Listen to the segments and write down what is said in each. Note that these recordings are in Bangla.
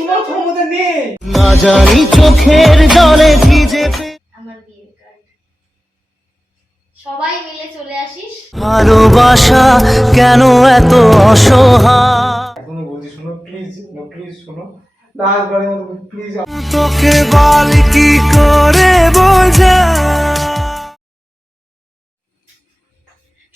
তোমার ক্ষমতা নেই। না জানি চোখের জলে ভিজে আমার বিয়ের কার্ড। সবাই মিলে চলে আসিস। ভালোবাসা কেন এত অসহায় এখনো বলছি শোনো প্লিজ, প্লিজ শোনো, লাস্টবারের মতো প্লিজ। তোকে বল কি করে বোঝা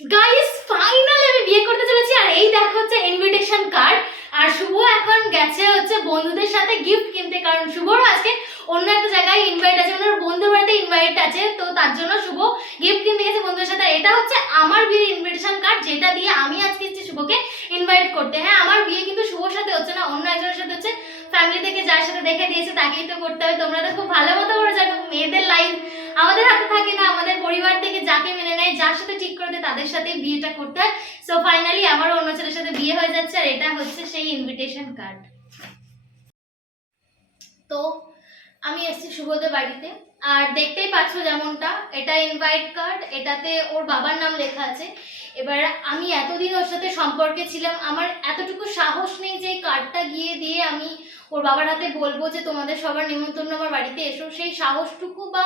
গাইস ফাইনালি আমি বিয়ে করতে চলেছি, আর এই দেখো হচ্ছে ইনভিটেশন কার্ড। আর শুভ এখন গেছে হচ্ছে বন্ধুদের সাথে গিফট কিনতে, কারণ শুভর আজকে অন্য একটা জায়গায় ইনভাইট আছে, ওনার বন্ধুর বাড়িতে ইনভাইট আছে, তো তার জন্য শুভ গিফট কিনতে গেছে বন্ধুদের সাথে। এটা হচ্ছে আমার বিয়ের ইনভিটেশন কার্ড, যেটা দিয়ে আমি আজকে এসেছি শুভকে ইনভাইট করতে। হ্যাঁ, আমার বিয়ে কিন্তু শুভর সাথে হচ্ছে না, অন্য একজনের সাথে হচ্ছে। ফ্যামিলি থেকে যার সাথে দেখে দিয়েছে তাকেই তো করতে হবে। তোমরা তো খুব ভালো মতো করে জানো মেয়েদের লাইফ আমাদের হাতে থাকে না, আমাদের পরিবার থেকে যাকে মেনে নেয়, যার সাথে ঠিক করে দেয় তাদের সাথে বিয়েটা করতে হয়। সো ফাইনালি আমারও অন্য ছেলের সাথে বিয়ে হয়ে যাচ্ছে, আর এটা হচ্ছে সেই ইনভিটেশন কার্ড। তো আমি এসেছি শুভদের বাড়িতে, আর দেখতেই পাচ্ছ যেমনটা, এটা ইনভাইট কার্ড, এটাতে ওর বাবার নাম লেখা আছে। এবার আমি এতদিন ওর সাথে সম্পর্কে ছিলাম, আমার এতটুকু সাহস নেই যে এই কার্ডটা গিয়ে দিয়ে আমি ওর বাবার হাতে বলবো যে তোমাদের সবার নিমন্ত্রণ আমার বাড়িতে এসো। সেই সাহসটুকু বা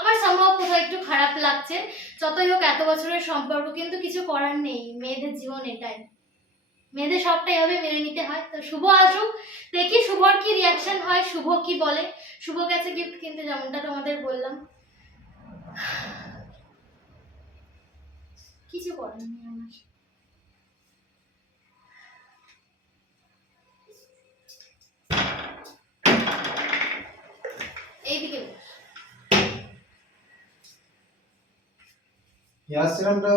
আমার সম্ভব কোথাও একটু খারাপ লাগছে। যতই হোক এত বছরের সম্পর্ক, কিন্তু কিছু করার নেই, মেয়েদের জীবন এটাই, মেয়েদের সবটা এভাবে মেনে নিতে হয়। তো শুভ আসুক, দেখি শুভর কি রিয়াকশন হয়, শুভ কি বলে। শুভ গেছে গিফট কিনতে, যেমনটা তোমাদের বললাম। কিছু করার নেই আমার। এইদিকে বস। ইয়াসিরামটা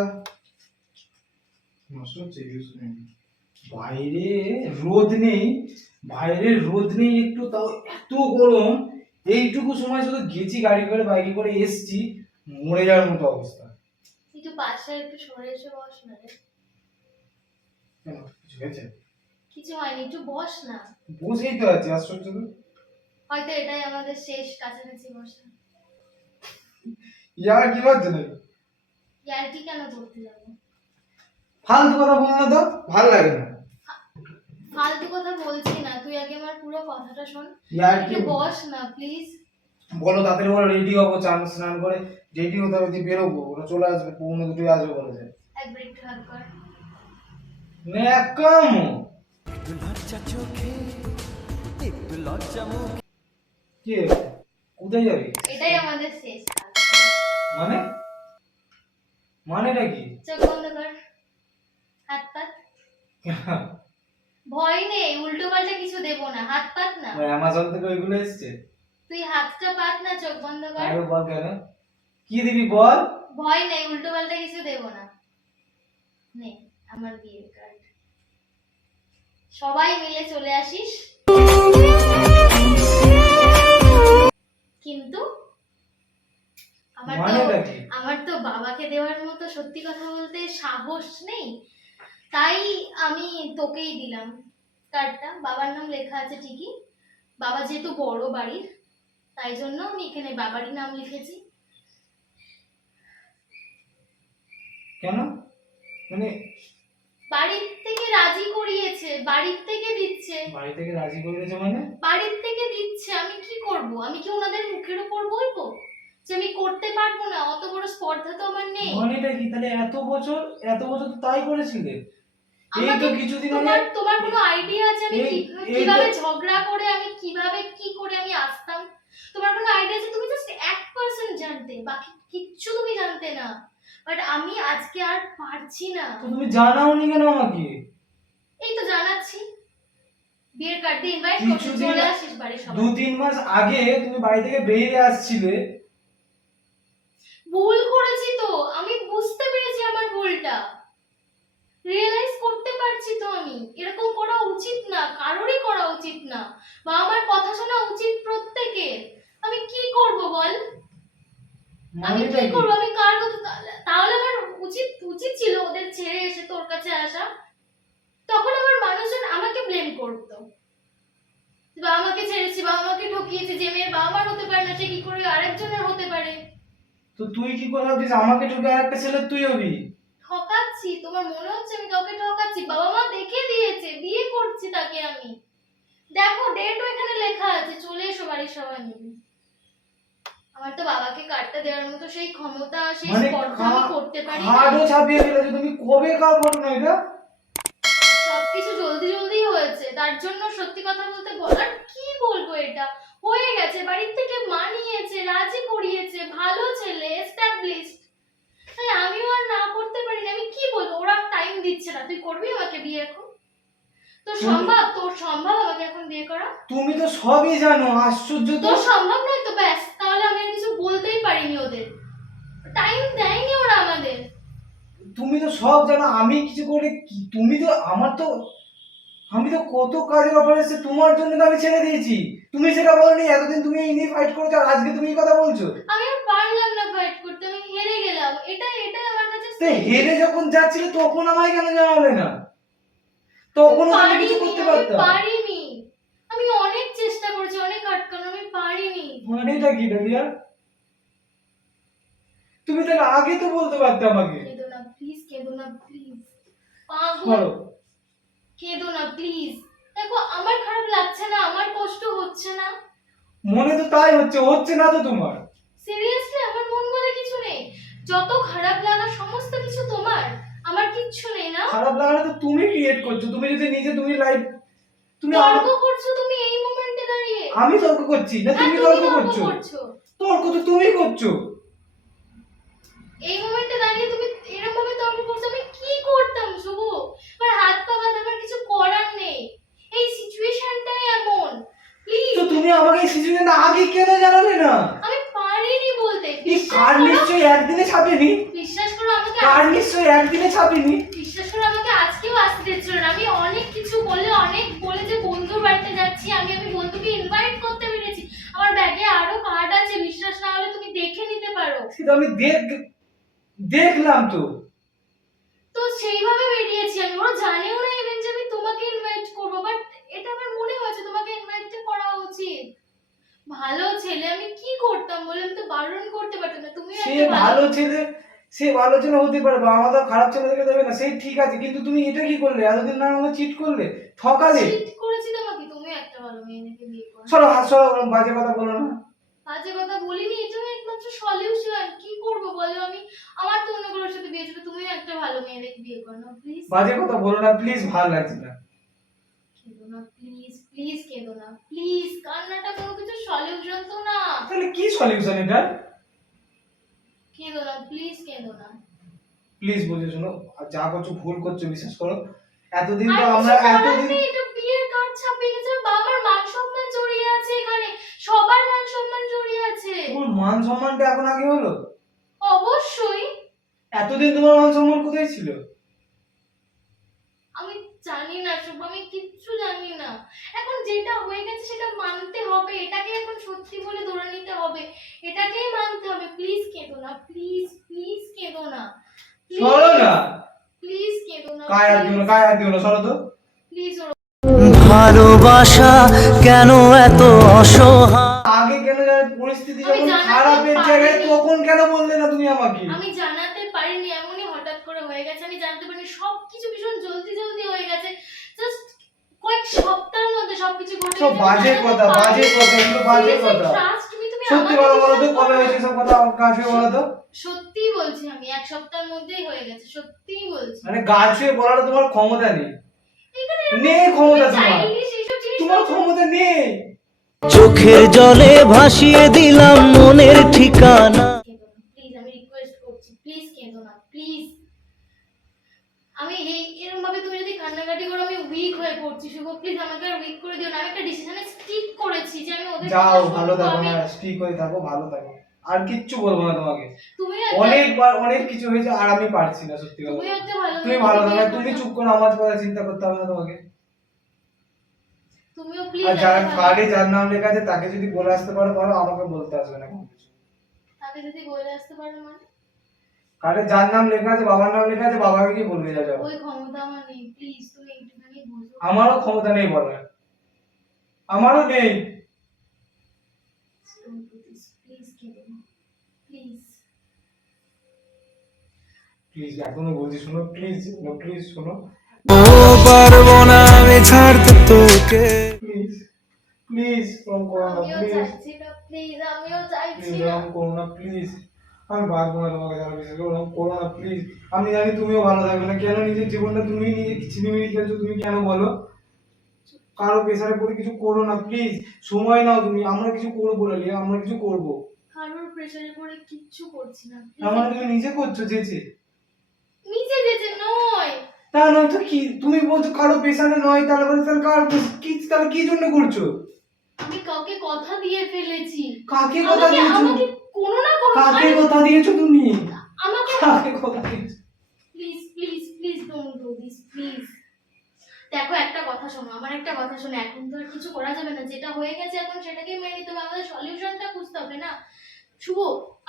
নষ্ট হচ্ছে, বাইরে রোদ নেই, বাইরে রোদ নেই একটু, তাও এত গরম। এইটুকু সময় শুধু গেছি গাড়ি করে বাইকে করে এসছি, মরে যাওয়ার মতো অবস্থা। একটু পাশে একটু সরে এসে বস না রে। কেন কিছু হয়েছে? কিছু হয়নি, একটু বস না। বসেই তো আছি, আশ্চর্য তো। হয়তো এটাই আমাদের শেষ কাছাকাছি বসা। ইয়ার কি হচ্ছে নাকি? ইয়ার কি কেন করতে যাবো? ফালতু কথা বল না তো, ভালো লাগে না। ফালতু কথা বলছি না, তুই আগে আমার পুরো কথাটা শোন। ইয়ার কি একটু বস না প্লিজ। বলো, তাড়াতাড়ি বলো, রেডি হবো, চান স্নান করে রেডি হতে হবে, দিয়ে বেরোবো, ওরা চলে আসবে, পৌনে দুটোই আসবে বলেছে। একবার একটু হাত কর। ন্যাকাম। কে কোথায় যাবি? এটাই আমাদের শেষ কাজ। মানে মানেটা কি? চোখ বন্ধ কর, হাত পাত। ভয় নেই, উল্টো পাল্টা কিছু দেবো না, হাত পাত না। অ্যামাজন থেকে ওইগুলো এসছে। তুই হাতটা পাত না, চোখ বন্ধ কর। আরে বল কেন, কি দিবি বল। ভয় নেই, উল্টো পাল্টা কিছু দেবো না। নে আমার বিয়ের কার্ড, সবাই মিলে চলে আসিস। কিন্তু আমার তো বাবাকে দেওয়ার মতো সত্যি কথা বলতে সাহস নেই, তাই আমি তোকেই দিলাম কার্ডটা। বাবার নাম লেখা আছে ঠিকই, বাবা যেহেতু বড় বাড়ির, তাই জন্য আমি এখানে বাবারই নাম লিখেছি। কেন মানে? বাড়ির থেকে রাজি করিয়েছে, বাড়ির থেকে দিচ্ছে। বাড়ি থেকে রাজি করিয়েছে মানে? বাড়ির থেকে দিচ্ছে, আমি কি করব? আমি কি ওনাদের মুখের উপর বলবো যে আমি করতে পারবো না? অত বড় স্পর্ধা তো আমার নেই। মানেটা কি তাহলে? এত বছর তো তাই করেছিলে। এই তো কিছুদিন তোমার কোনো আইডিয়া আছে আমি কিভাবে ঝগড়া করে, আমি কিভাবে কি করে আমি আসতাম? তোমার কোনো আইডিয়া আছে? তুমি জাস্ট 1% জানতে, বাকি কিচ্ছু তুমি জানতে না। বাট আমি আজকে আর পারছি না। তো তুমি জানাওনি কেন আমাকে? এই তো জানাচ্ছি, বিয়ের কার্ড দিয়ে ইনভাইট করতে চলে আসিস বাড়ি সবাই। 2-3 মাস আগে তুমি বাড়ি থেকে বেরিয়ে আসছিলে। ভুল করেছি তো, আমি বুঝতে পেরেছি আমার ভুলটা, রিয়েলাইজ করতে পারছি তো। আমি এরকম করা উচিত না, কারোরই করা উচিত না, বা আমার কথা শোনা উচিত প্রত্যেকের। আমি কি করব বল? আমি কি করব? আমি কার কথা? তাহলে আমার উচিত ছিল ওদের ছেড়ে এসে তোর কাছে আসা। তখন আমার মানুষজন আমাকে ব্লেম করতো, বাবা মাকে ছেড়েছি, বাবা মাকে ঠকিয়েছি, যে মেয়ের বাবা মার হতে পারে না সে কি করে আরেকজনের হতে পারে? তো তুই কি করে ভাবছিস আমাকে ঠকে আরেকটা ছেলে তুই হবি? ঠকাচ্ছি? তোমার মনে হচ্ছে আমি কাউকে ঠকাচ্ছি? বাবা মা দেখে দিয়েছে, বিয়ে করছি তাকে আমি। দেখো ডেটও এখানে লেখা আছে, চলে এসো বাড়ির সবাই মিলে। আমার তো বাবাকে কার্ডটা দেওয়ার মতো সেই ক্ষমতা, সেই মানে স্পর্ধা আমি করতে পারি না। কার্ডও ছাপিয়ে ফেলেছো তুমি, কবে কার ঘটনা এটা? সবকিছু জলদি জলদি হয়েছে, তার জন্য সত্যি কথা বলতে বলার কি বলবো, এটা হয়ে গেছে, বাড়ির থেকে মানিয়েছে, রাজি করিয়েছে, ভালো ছেলে, এস্টাবলিশড। তাই আমিও আর না করতে পারি না। আমি কি বলবো, ওরা টাইম দিচ্ছে না। তুই করবি আমাকে বিয়ে এখন? তোর সম্ভব আমাকে এখন বিয়ে করা? তুমি তো সবই জানো, আশ্চর্য তো। তোর সম্ভব নয় তো ব্যাস, তাহলে আমি আর কিছু বলতেই পারিনি। ওদের টাইম দেয়নি ওরা আমাদের। তুমি তো সব জানো, আমি কিছু করে তুমি তো আমি তো কত কাজের অফার এসেছে তোমার জন্য, তো আমি ছেড়ে দিয়েছি। তুমি সেটা বলনি, এতদিন তুমি এই নিয়ে ফাইট করেছো, আর আজকে তুমি এই কথা বলছো। আমি আর পারলাম না ফাইট করতে, আমি হেরে গেলাম। এটা আমার কাছে তো হেরে যখন যাচ্ছিলে তখন আমায় কেন জানালে না? তখন আমি কিছু করতে পারতাম। পারিনি। আমি অনেক চেষ্টা করেছি, অনেক আটকানো, আমি পারিনি। মানেটা কি দাদিয়া? তুমি তাহলে আগে তো বলতে পারতে আমাকে। কেঁদো না প্লিজ, কেঁদো না প্লিজ। পাগল, করো। কেঁদো না প্লিজ। দেখো আমার খারাপ লাগছে না, আমার কষ্ট হচ্ছে না। মনে তো তাই হচ্ছে না তো তোমার। সিরিয়াসলি আমার মন বলে কিছু নেই। যত খারাপ লাগা সমস্ত কিছু তোমার, আমার কিচ্ছু নেই না। খারাপ লাগাটা তো তুমি ক্রিয়েট করছো। তুমি যদি নিজে তুমি লাইফ তুমি তর্ক করছো তুমি এই মোমেন্টে দাঁড়িয়ে। আমি তর্ক করছি না, তুমি হ্যাঁ, তর্ক তর্ক করছো। তর্ক তো তুমি করছো। এই মোমেন্টে দাঁড়িয়ে তুমি এরকম ভাবে তর্ক করছো। আমি কি করতাম শুভ? আমার হাত পা বাঁধা, আমার কিছু করার নেই। এই সিচুয়েশনটাই এমন। প্লিজ, তো তুমি আমাকে এই সিচুয়েশনটা আগে কেন জানালে না? আমি পারিনি বলতে। এই কার নিশ্চয়ই একদিনে ছাপেনি। বিশ্বাস করো আমাকে, কার নিশ্চয়ই একদিনে ছাপেনি। বিশ্বাস করো আমাকে, আজকেও আসতে দিচ্ছিল না। আমি অনেক কিছু বলে, অনেক বলে যে বন্ধুর বাড়িতে যাচ্ছি, আমি বন্ধুকে ইনভাইট করতে পেরেছি। আমার ব্যাগে আরো কার্ড আছে, বিশ্বাস না হলে তুমি দেখে নিতে পারো। সেটা আমি দেখলাম তো। তো সেইভাবে বেরিয়েছি আমি। ওরা জানেও না ইভেন যে আমি তোমাকে ইনভাইট করবো, বাট এটা আমার মনে হয়েছে তোমাকে ইনভাইট করা উচিত। ভালো ছেলে, আমি কি করতাম বলে? আমি তো বারণ করতে পারতাম না। তুমি সে ভালো ছেলে হতে পারে, বা আমাদের খারাপ ছেলে থেকে দেবে না, সেই ঠিক আছে, কিন্তু তুমি এটা কি করলে? এতদিন না আমাকে চিট করলে, ঠকালে। চিট করেছি তোমাকে? তুমি একটা ভালো মেয়ে দেখে বিয়ে করো। সরো হাত সরো, বাজে কথা বলো না। বাজে কথা বলিনি, এটাই একমাত্র সলিউশন। কি করবো বলো? আমার তো অন্য কারোর সাথে বিয়ে ছিল, তুমিও একটা ভালো মেয়ে দেখে বিয়ে করো না প্লিজ। বাজে কথা বলো না প্লিজ, ভালো লাগছে না। কেঁদো না প্লিজ, প্লিজ কেঁদো না প্লিজ। কান্নাটা কোনো কিছু সলিউশন তো না। তাহলে কি সলিউশন এটা? কেঁদো না প্লিজ, কেঁদো না। প্লিজ বুঝে শোনো, আর যা করছো ভুল করছো, বিশ্বাস করো। এতদিন তো আর আমরা কিছু করার এতদিন নেই, এটা বিয়ের কার্ড ছাপিয়ে গেছে। বাবার মান সম্মান জড়িয়ে আছে এখানে, সবার মান সম্মান জড়িয়ে আছে। তোমার মান সম্মানটা এখন আগে হলো? অবশ্যই। এতদিন তোমার মান সম্মান কোথায় ছিল? আমি জানি না শুভ, আমি কিচ্ছু জানি না। এখন যেটা হয়ে গেছে সেটা মানতে হবে, এটাকে এখন সত্যি বলে ধরে নিতে হবে, এটাকেই মানতে হবে। প্লিজ কেঁদো না, প্লিজ প্লিজ কেঁদো না, সরো না, প্লিজ কেঁদো না, গায়ে হাত দিও না, সরো তো। প্লিজ। ভালোবাসা কেন এত অসহায়? আগে কেন পরিস্থিতি আমি যখন জানাতে খারাপের জায়গায়, পারিনি। তখন কেন বললে না তুমি আমাকে? আমি জানাতে পারিনি, এমনই হঠাৎ করে হয়ে গেছে। আমি জানতে পারিনি, সবকিছু ভীষণ জলদি জলদি হয়ে গেছে। জাস্ট কয়েক সপ্তাহের মধ্যে সবকিছু ঘটে সব গেছে। বাজে কথা, এগুলো বাজে কথা। ট্রাস্ট মি, তুমি সত্যি আমাকে কথা বলো তো, বিশ্বাস কবে করো হয়েছে না। সব কথা কাছে বলো তো। সত্যিই বলছি, আমি এক সপ্তাহের মধ্যেই হয়ে গেছে, সত্যিই বলছি। মানে গা ছুঁয়ে বলার তোমার ক্ষমতা নেই। এখানে নেই ক্ষমতা তোমার, চাইনিজ এইসব জিনিস তোমার ক্ষমতা নেই। চোখের জলে ভাসিয়ে দিলাম মনের ঠিকানা। প্লিজ, আমি রিকোয়েস্ট করছি, প্লিজ কেঁদো না প্লিজ। আমি এরকম ভাবে তুমি যদি কান্নাকাটি করো, আমি উইক হয়ে পড়ছি শুভ। প্লিজ আমাকে আর উইক করে দিও না। আমি একটা ডিসিশনে স্টিক করেছি যে আমি ওদের যাও, কথা ভালো শুনবো। থাকো, আমি হ্যাঁ ঠিক হয়ে থাকো, ভালো থাকো। আর কিচ্ছু বলবো না তোমাকে। তুমি অনেক কিছু হয়েছে, আর আমি পারছি না, সত্যি কথা। তুমি একটা ভালো তুমি ভালো থাকো, তুমি চুপ করো, আমার কথা চিন্তা করতে হবে না তোমাকে। তুমিও প্লিজ আর যার কার্ডে যার নাম লেখা আছে তাকে যদি বলে আসতে পারো, আমাকে বলতে আসবে না কোনো কিছু। তাকে যদি বলে আসতে পারো মানে? কার্ডে যার নাম লেখা আছে, বাবার নাম লেখা আছে, বাবাকে কি বলবে? যাও। ওই ক্ষমতা আমার নেই, প্লিজ তুমি একটুখানি বোঝো। আমারও ক্ষমতা নেই বলার, আমারও নেই। প্লিজ কেঁদো না, প্লিজ। প্লিজ এখনো বলছি, শোনো প্লিজ, প্লিজ শোনো। ও পারবো না আমি ছাড়তে তোকে। প্লিজ প্লিজ রং করো না, আমিও প্লিজ চাইছি না প্লিজ, আমিও চাইছি প্লিজ না। রং করো না প্লিজ। আমি বাঁচবো না তোমাকে ছাড়া, বিশেষ করে রং করো না প্লিজ। আমি জানি তুমিও ভালো থাকবে না, কেন নিজের জীবনটা তুমি নিজে ছিনিমিনি খেলছো, তুমি কেন বলো? কারো প্রেসারে পড়ে কিছু করো না প্লিজ, সময় নাও তুমি, আমরা কিছু করবো লিয়া, আমরা কিছু করবো। কারোর প্রেসারে পড়ে কিচ্ছু করছি না। আমার তুমি নিজে করছো যেচে, নিজে যেতে নয়। তা নয় তো কি? তুমি বলছো কারো পেছনে নয়, তাহলে বলছো তাহলে কার কি, তাহলে কি জন্য করছো? আমি কাউকে কথা দিয়ে ফেলেছি। কাকে কথা দিয়েছো? আমাকে কোনো না কোনো কাকে কথা দিয়েছো তুমি? আমাকে কাকে কথা দিয়েছো? Please please please don't do this please. দেখো একটা কথা শোনো, আমার একটা কথা শোনো, এখন তো আর কিছু করা যাবে না, যেটা হয়ে গেছে এখন সেটাকে মেনে নিতে হবে, আমাদের সলিউশনটা খুঁজতে হবে না শুভ।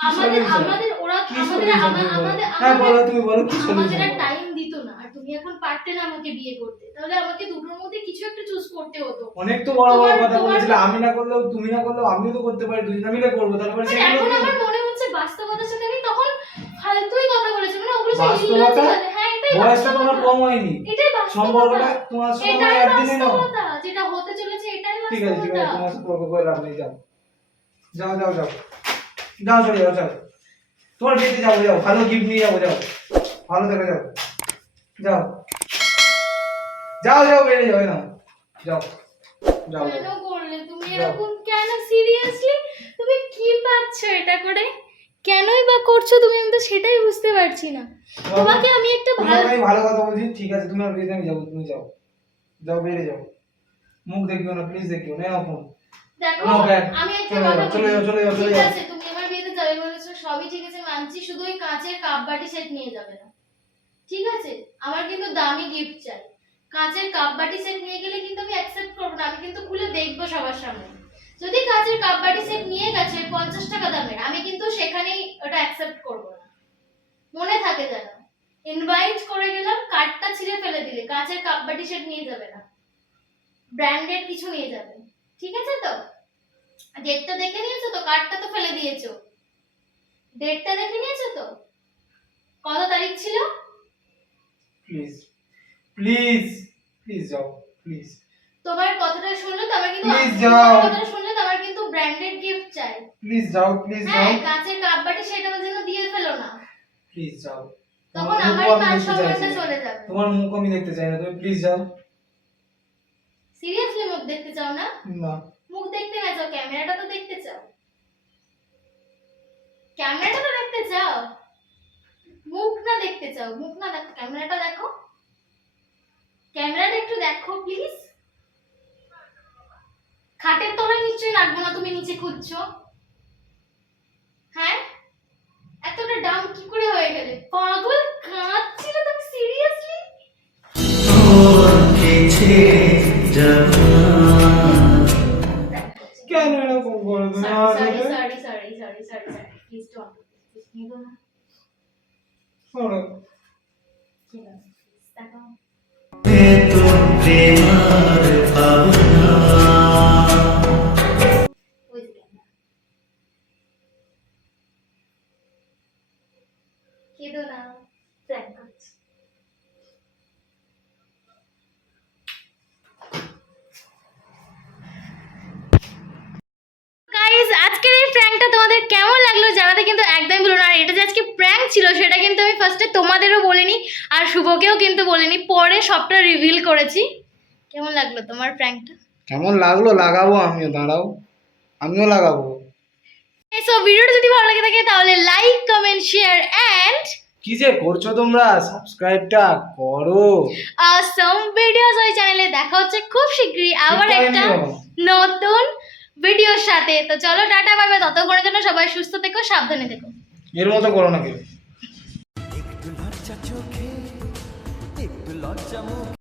আমাদের solution? আমাদের ওরা কি আমাদের solution আমাদের তুমি বলো? আমাদের হ্যাঁ বলো, তুমি বলো কি আমাদের solution আর বলো? টাইম দিত না, আর তুমি এখন পারতে না আমাকে বিয়ে করতে, তাহলে আমাকে দুটোর মধ্যে কিছু একটা চুজ করতে হতো। অনেক তো বড় বড় কথা তোমার- বলেছিলে, আমি না করলেও তুমি না করলেও আমিও তো করতে পারি, দুজনে মিলে করবো, তারপরে মানে সেগুলো এখন কি? আমার মনে হচ্ছে বাস্তবতার সাথে আমি তখন ফালতুই কথা বলেছি, মানে ওগুলো সব বাস্তবতা? illogical। হ্যাঁ এটাই বয়সটা তোমার বাস্তবতা। কম হয়নি, এটাই বাস্তবতা। সম্পর্কটা তোমার সঙ্গে আমার এটাই একদিনে নাও। বাস্তবতা, যেটা হতে চলেছে এটাই ঠিক আছে ঠিক আছে, বাস্তবতা। তোমার সাথে তর্ক করে লাভ নেই, যাও যাও যাও যাও যাও, চলে যাও, যাও তোমার বিয়েতে যাবো, যাও ভালো গিফট নিয়ে যাবো, যাও ভালো থেকে যাও, যাও যাও যাও, বেরিয়ে যাও না, যাও যাও কেন করলে তুমি যাও। এরকম? কেন সিরিয়াসলি তুমি কি পাচ্ছ এটা করে? কেনই বা করছো তুমি? আমি তো সেটাই বুঝতে পারছি না। তোমাকে আমি একটা ভালো তোমাকে আমি ভালো কথা বলছি, ঠিক আছে তুমি আর বিয়েতে আমি যাবো, তুমি যাও যাও, বেরিয়ে যাও, মুখ দেখিও না প্লিজ, দেখিও না ফোন। দেখো No, bad. আমি একটা চলে কথা যাও, চলে যাও, চলে যাও, চলে ঠিক যাও। আছে তুমি আমার বিয়েতে যাবে বলেছো, সবই ঠিক আছে মানছি, শুধু ওই কাঁচের কাপ বাটি সেট নিয়ে যাবে না, ঠিক আছে? আমার কিন্তু দামি গিফট চাই। কাঁচের কাপ বাটি সেট নিয়ে গেলে কিন্তু আমি অ্যাকসেপ্ট করবো না, আমি কিন্তু খুলে দেখবো সবার সামনে। যদি কাঁচের কাপ বাটি সেট নিয়ে গেছে 50 টাকা দামের, আমি কিন্তু সেখানেই ওটা অ্যাকসেপ্ট করবো না, মনে থাকে যেন। ইনভাইট করে গেলাম, কার্ডটা ছিঁড়ে ফেলে দিলে, কাঁচের কাপ বাটি সেট নিয়ে যাবে না, ব্র্যান্ডেড কিছু নিয়ে যাবে, ঠিক আছে তো? ডেটটা দেখে নিয়েছো তো? কার্ডটা তো ফেলে দিয়েছো, ডেটটা দেখে নিয়েছো তো? কত তারিখ ছিল? প্লিজ প্লিজ প্লিজ যাও প্লিজ তোমার কথাটা শুনলে তো আমার কিন্তু Please তোমার যাও। কথাটা শুনলে তো আমার কিন্তু ব্র্যান্ডেড গিফট চাই। প্লিজ যাও, প্লিজ যাও, হ্যাঁ কাঁচের কাপ বাটি সেটাও যেন দিয়ে ফেলো না, প্লিজ যাও। তখন তোমার আমার মুখ আমি মান দেখতে চাইছি সম্মানটা না। চলে যাবে। তোমার মুখ আমি দেখতে চাই না, তুমি প্লিজ যাও। সিরিয়াসলি মুখ দেখতে চাও না? না মুখ দেখতে না চাও, ক্যামেরাটা তো দেখতে চাও, ক্যামেরাটা তো দেখতে চাও, মুখ না দেখতে চাও, মুখ না দেখো, ক্যামেরাটা দেখো, ক্যামেরাটা একটু দেখো প্লিজ। খাটের তলায় নিশ্চয়ই রাখবো না, তুমি নিচে খুঁজছো? হ্যাঁ এতটা ডাম কি করে হয়ে গেলে? পাগল, কাঁদছিলে তুমি সিরিয়াসলি? কেন এরকম করো তুমি আমার সরি সাথে? Sorry sorry sorry sorry sorry please don't please নিও না। সরো। ঠিক আছে দেখো ওই যে ক্যামেরা। কেঁদো না, প্র্যাঙ্ক করছি। গাইস আজকের এই প্র্যাঙ্কটা তোমাদের কেমন লাগলো জানাতে কিন্তু একদমই ভুলো না। আর এটা যে আজকে প্র্যাঙ্ক ছিল সেটা কিন্তু আমি ফার্স্টে তোমাদেরও বলিনি আর শুভকেও কিন্তু বলিনি, পরে সবটা রিভিল করেছি। কেমন লাগলো তোমার প্র্যাঙ্কটা? কেমন লাগলো? লাগাবো আমিও, দাঁড়াও আমিও লাগাবো। সো ভিডিওটা যদি ভালো লাগে থাকে তাহলে লাইক কমেন্ট শেয়ার এন্ড কি যে করছো তোমরা, সাবস্ক্রাইবটা করো। awesome ভিডিওস ওই চ্যানেলে। দেখা হচ্ছে খুব শীঘ্রই আবার ঠিক একটা আছে। নতুন ভিডিওর সাথে। তো চলো টাটা বাই বাই, ততক্ষণের জন্য সবাই সুস্থ থেকো, সাবধানে থেকো। এর মতো করো না কেউ। একটু লজ্জা চোখে, একটু লজ্জা মুখে।